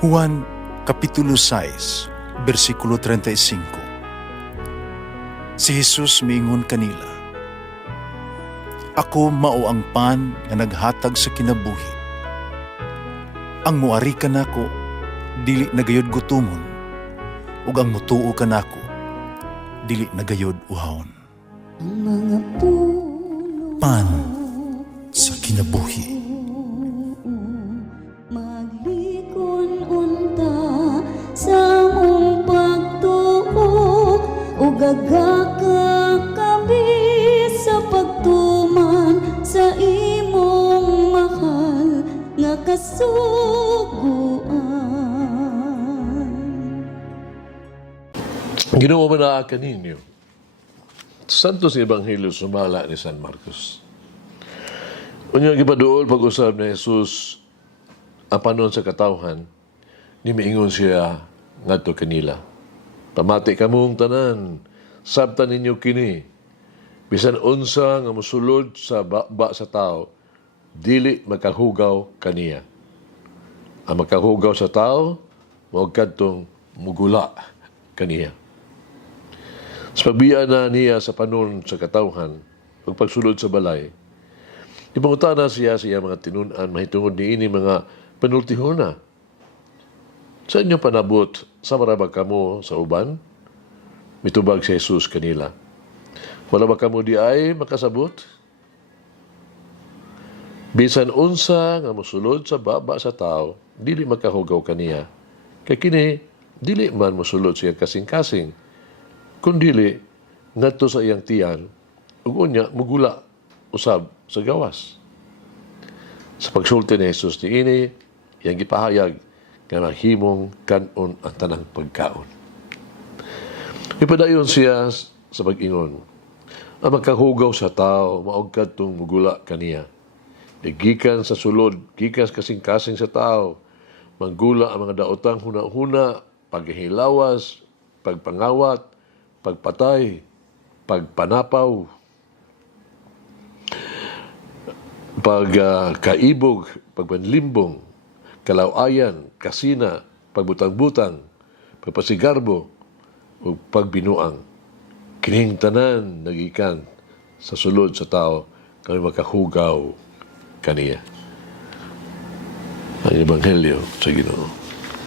Juan Kapitulo 6, versikulo 35. Si Jesus miingon kanila, "Ako mao ang pan nga naghatag sa kinabuhi. Ang muari kanako dili nagayod gutomon, ug ang mutuo kanako dili nagayod uhawon." Ang mga puno Pan sa kinabuhi. maglikon unta sa mong pagtuo ug gagaka kami sa pagtuman sa imong mahal nga kasuguan. Ginoo man kaninyo. Santos Ebanghelyo sumala ni San Marcos. Unya gipaduol pag-usab ni Jesus apanon sa katawhan, ni miingon siya ngadto kanila. Pamati kamong tanan, sabtan ninyo kini. Bisan unsa nga mosulod sa ba sa tao, dili makahugaw kaniya. Ang makahugaw sa tao, mao kadtong mugula kaniya. Sa pagbiya na niya sa panon sa katawhan, ug pagsulod sa balay, ipangutana siya mga tinunan mahitungod niini mga panultihona. Sa inyo panabot, sa marabag kamo sa uban? Mitubag si Jesus kanila. Wala ba kamo di ay makasabot? Bisan unsa nga mosulod sa baba sa tao, dili makahugaw kaniya. Kay kini, dili man mosulod siya kasing-kasing, kundili ngadto sa iyang tiyan, ug unya mugula usab sa gawas. Sa pagsulti ni Jesus niini, iyang gipahayag nga mahimong kanon ang tanang pagkaon. Ipadayon siya sa pag-ingon, ang magkahugaw sa tao, maog kadtong mugula kaniya. Gikan sa sulod, gikan kasing-kasing sa tao, manggula ang mga daotang huna-huna, paghihilawas, pagpangawat, pagpatay, pagpanapaw, pagkaibog, pagpanlimbong, kalawayan, kasina, pagbutang-butang, pagpasigarbo, o pagbinuang. Kining tanan nagikan sa sulod sa tao kami makahugaw kaniya. Ang Ebanghelyo sa Ginoo.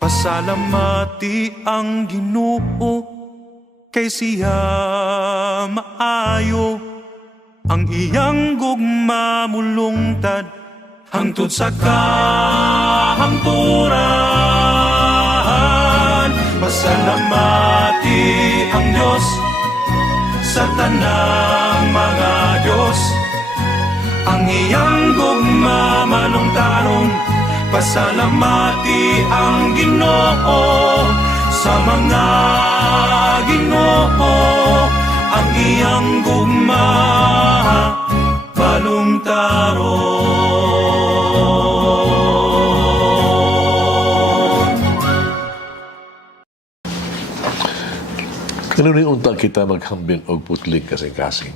Pasalamati ang Ginoo kay siya maayo, ang iyang gugma mulungtad hangtod sa kahangturan. Pasalamati ang Diyos sa tanang mga Diyos, ang iyang gugma malungtaron. Pasalamati ang Ginoo sa mga Ginoo, ang iyang gugma balungtaron. Kanuning unta kita maghambin og putling kasing-kasing.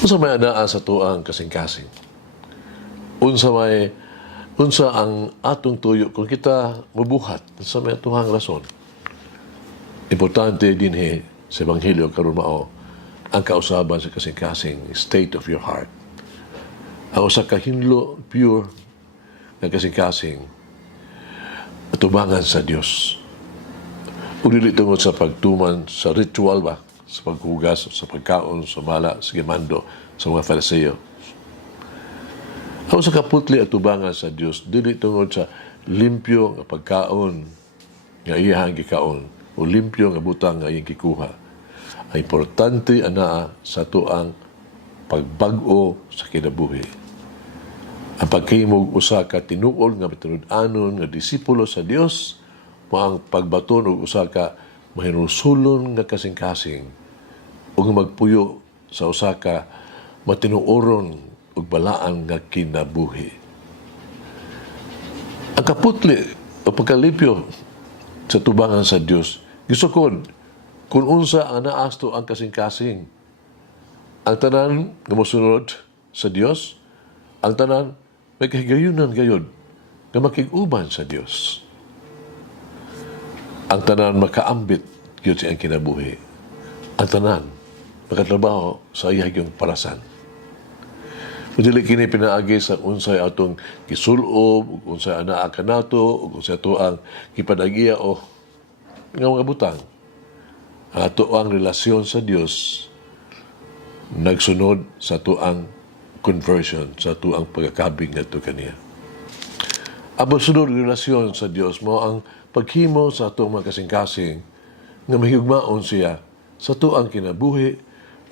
Unsa may anaa sa tuang kasing-kasing? Unsa ang atong tuyo kung kita mabuhat sa may tuhang rason. Importante din sa Ebanghelyo karon mao ang kausaban sa kasing-kasing state of your heart. Ang usa ka hinlo pure na kasing-kasing atubangan sa Dios. Ug dili tungod sa pagtuman sa ritual ba, sa paghugas, sa pagkaon, sa mala, sa gimando sa mga Fariseo. Ang usa ka putli atubangan sa Dios dili tungod sa limpyo nga pagkaon nga iyang gikaon o limpyo nga butang nga iyang gikuha. Ang importante anaa sa tuang pagbag-o sa kinabuhi. Ang pagkahimog usa ka tinuol nga matinud-anon nga disipulo sa Dios, mao ang pagbaton og usa ka mahinusulon nga kasing-kasing ug magpuyo sa usa ka matinuoron ug balaan nga kinabuhi. Ang kaputli o pagkalipyo sa tubangan sa Dios, gisukod kung unsa ang naasto ang kasing-kasing. Ang tanan nga mosunod sa Dios, ang tanan may kahigayunan gayud nga makig-uban sa Dios. Ang tanan makaambit gyud sa iyang kinabuhi. Ang tanan makatrabaho sa iyang parasan. Dili kini pinaagi sa unsay atong gisulob, ug unsay anaa kanato, ug unsay ato ang gipadagya o nga mga butang. Ang ato ang relasyon sa Dios nagsunod sa ato ang conversion, sa ato ang pagkakabing ngadto kaniya. Ang sunod relasyon sa Dios mo ang paghimo sa atong mga kasing-kasing nga mahigugmaon siya sa ato ang kinabuhi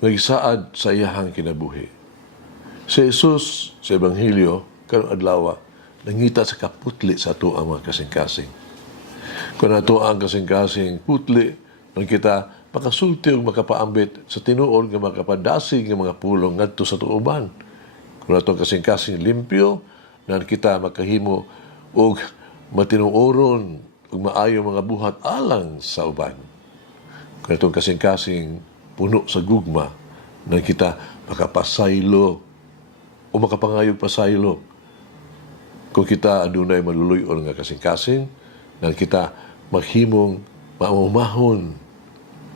nga gisaad sa iyahang kinabuhi. Si Jesus sa Ebanghelyo karong adlaw nangita sa kaputli sa ato ang mga kasing-kasing. Kung ato ang kasing-kasing putli, nang kita makasulti o makapaambit sa tinuod nga makapadasig ng mga pulong ngadto sa tuuban. Kung ato ang kasing-kasing limpyo, nang kita makahimo og matinuoron ug maayo mga buhat alang sa uban. Kung ato ang kasing-kasing puno sa gugma, nang kita makapasaylo o makapangayog pasaylo. Kung kita adunay maluluyon nga kasing-kasing, nang kita maghimong maumahon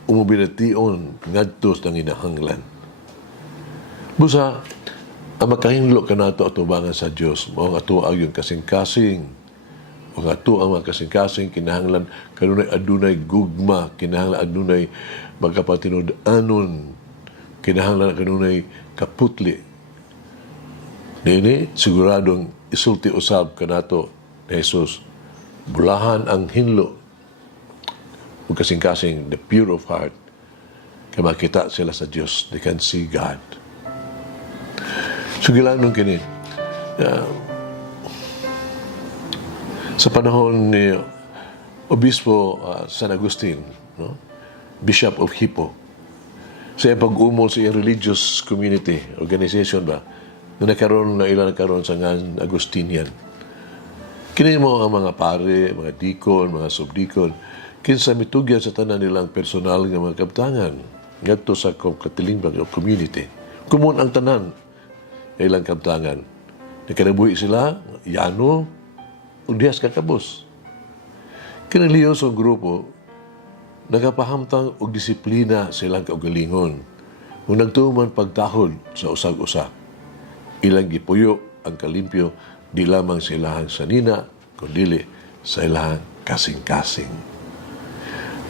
umubination ngadto sa ginahanglan. Busa, ang makahinlo ka nato atubangan sa Dios, mao nga ato ang kasing-kasing, o nga ato ang mga kasing-kasing kinahanglan kanunay adunay gugma, kinahanglan adunay magkapatinud-anon, kinahanglan kanunay kaputli. Nini, siguradong isulti usab kanato ni Jesus, bulahan ang hinlo o kasing-kasing the pure of heart kaya makita sila sa Diyos. They can see God. Sugilanon kini sa panahon ni Obispo San Agustin, no? Bishop of Hippo, sa pag-umol sa iyang religious community organization ba na nagkaroon na ilan nagkaroon sa ngan Agustinian. Kini mo ang mga pare, mga dikon, mga subdikon, kinsa mitugyan sa tanan nilang personal nga mga kabtangan ngadto sa katilingbang o community. Kumun ang tanan ilang kabtangan. Nakanabuhi sila, yano, ug dihas kakabos. Kinaliyos ang grupo, nagapahamtang og disiplina silang kaugalingon. Kung nagtuman pagtahod sa usag-usa, ilang gipuyo ang kalimpyo di lamang sa ilahang sanina, kundi sa ilahang kasing-kasing.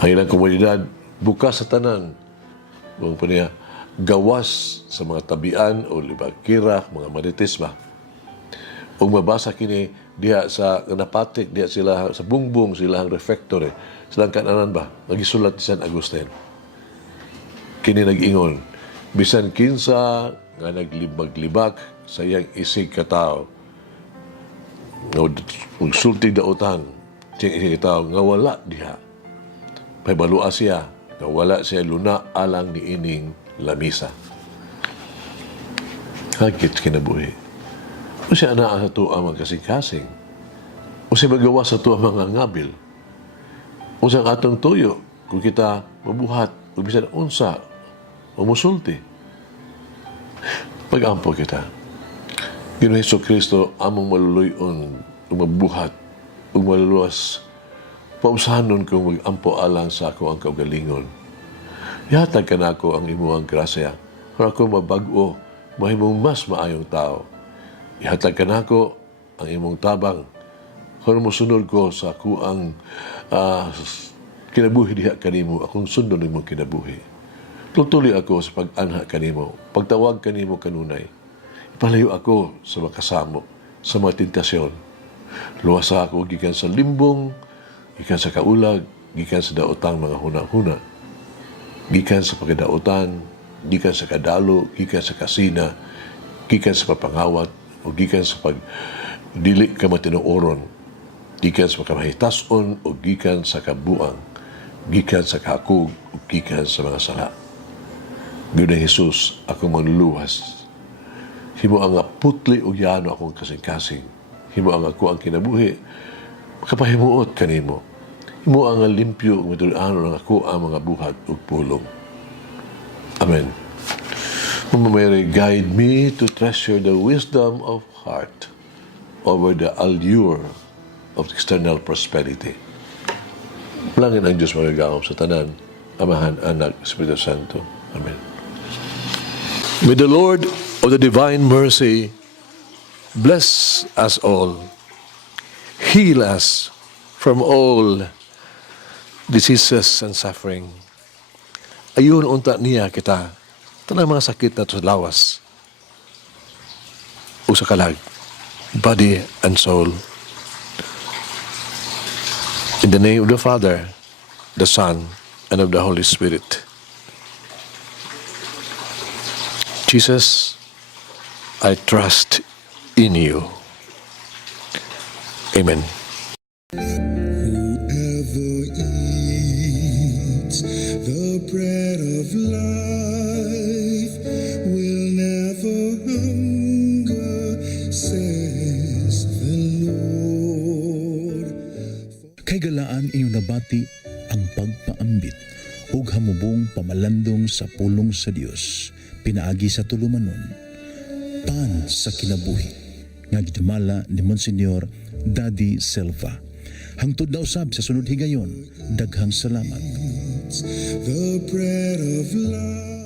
Ang ilang komunidad bukas sa tanan, mga paniya, gawas sa mga tabian o libagkira, mga marites ba. O mabasa kini diha sa napatik, diha sila sa bungbong, silang refectory, silang kananan ba, nagisulat ni San Agustin. Kini nag-ingon, bisan kinsa nga naglibag-libak sa iyang isig katao, sulti dautan, siyang isig katao, nga wala diha. May balua siya, nga wala siya luna alang ni ining lamisa. Hagit kinabuhi. O siya anaa sa to ang magkasing-kasing. O siya magawa sa to ang mga ngabil. O siya atong tuyo, kung kita mabuhat, o bisan unsa, o musulti. Pag-ampo kita. Ginoong Jesucristo, among maluluyon, mabuhat, o maluluwas, pausahanon kung mag-ampo alang sa ako ang kaugalingon. Ihatag ka na ako ang imuang grasya, para ako mabag-o, mahimong mas maayong tao. Ihatag ka na ako ang imong tabang, kung musunod ko sa ako ang kinabuhi diha kanimo, akong sundon imong kinabuhi. Tutuloy ako sa pag-anha kanimo, pagtawag kanimo kanunay. Ipalayo ako sa makasamo, sa mga tentasyon. Luwasa ako gikan sa limbong, gikan sa kaulag, gikan sa daotang mga hunang-huna, gikan sa pagkadautan, gikan sa kadalo, gikan sa kasina, gikan sa papangawat, o gikan sa pagdili ka matinuoron, gikan sa pagkamahitason, o gikan sa kabuang, gikan sa kakug, o gikan sa mga sala. Ginoong Jesus, ako manluluwas. Himo ang putli o yano akong kasing-kasing. Himo ang ako ang kinabuhi, makapahimuot kanimo. Himo ang limpyo ug matulano ng ako ang mga buhat ug pulong. Amen. Mama Mary, guide me to treasure the wisdom of heart over the allure of external prosperity. Langin ang Diyos magagawa sa tanan, Amahan, Anak, Espiritu Santo. Amen. May the Lord of the divine mercy bless us all, heal us from all diseases and suffering. Ayun unta niya kita, tanang mga sakit na sa lawas o sa kalag, body and soul. In the name of the Father, the Son, and of the Holy Spirit. Jesus, I trust in you. Amen. Whoever eats the bread of life will never hunger, says the Lord. Kay galaan inyong nabati ang pagpaambit ug hamubong pamalandong sa pulong sa Dios pinaagi sa tulumanon pan sa kinabuhi nga gidumala ni Monsignor Daddy Silva. Hangtod na usab sa sunod higayon, daghang salamat. The bread of life.